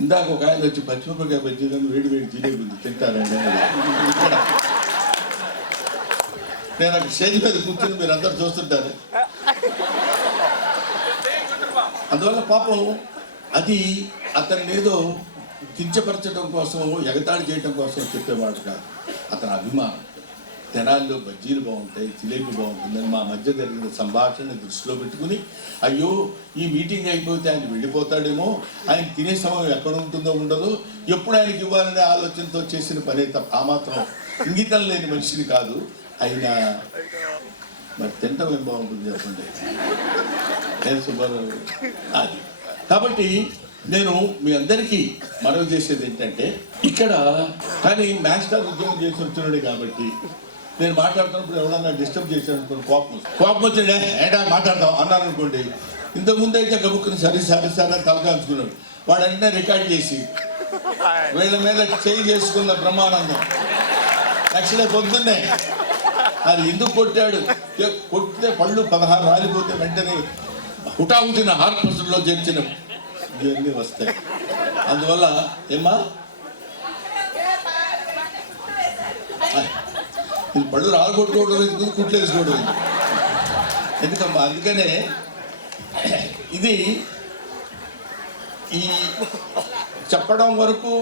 ఇందాక ఒక ఆయన వచ్చి పచ్చిమిరపకాయ బజ్జీలను వేడి వేడి జిలేబీ ఉంది తింటారండి ఇక్కడ నేను అక్కడ స్టేజ్ మీద కూర్చొని మీరు అందరు చూస్తుంటారు. అందువల్ల పాపం అది అతన్ని ఏదో కించపరచడం కోసం ఎగతాళి చేయడం కోసం చెప్పేవాడు కాదు. అతని అభిమానం. తెనాల్లో బజ్జీలు బాగుంటాయి, జిలేబీ బాగుంటుందని మా మధ్య జరిగిన సంభాషణ దృష్టిలో పెట్టుకుని, అయ్యో ఈ మీటింగ్ అయిపోతే ఆయన వెళ్ళిపోతాడేమో, ఆయన తినే సమయం ఎక్కడ ఉంటుందో ఉండదో, ఎప్పుడు ఆయనకి ఇవ్వాలనే ఆలోచనతో చేసిన పనే తప్ప ఆ మాత్రం ఇంగితం లేని మనిషిని కాదు. అయినా మరి తింటాం ఏం బాగుంటుంది చెప్పండి. నేను సుబ్బారావు అది. కాబట్టి నేను మీ అందరికీ మనవి చేసేది ఏంటంటే, ఇక్కడ కానీ మాస్టర్ ఉద్యోగం చేసి వచ్చినాడు కాబట్టి నేను మాట్లాడుతున్నప్పుడు ఎవరన్నా డిస్టర్బ్ చేశాను కోపం వచ్చాడే ఏంటా మాట్లాడతాం అన్నాను అనుకోండి. ఇంతకుముందు అయితే గబుక్కుని సరే సరే సరే తలకాల్చుకున్నాడు. వాడు అంటే రికార్డ్ చేసి వీళ్ళ మీద చేయి చేసుకున్న బ్రహ్మానందం యాక్చువల్గా పొద్దున్నే అది ఎందుకు కొట్టాడు, కొట్టితే పళ్ళు 16 రాలిపోతే వెంటనే హుటాహుటిన హాస్పిటల్లో చేర్చిన ఇవన్నీ వస్తాయి. అందువల్ల ఏమ్మా ఇది పళ్ళు రాలగొట్టుకోవడం ఎందుకు, కుట్లు వేసుకోవడం ఎందుకమ్మా. అందుకనే ఇది ఈ చెప్పడం వరకు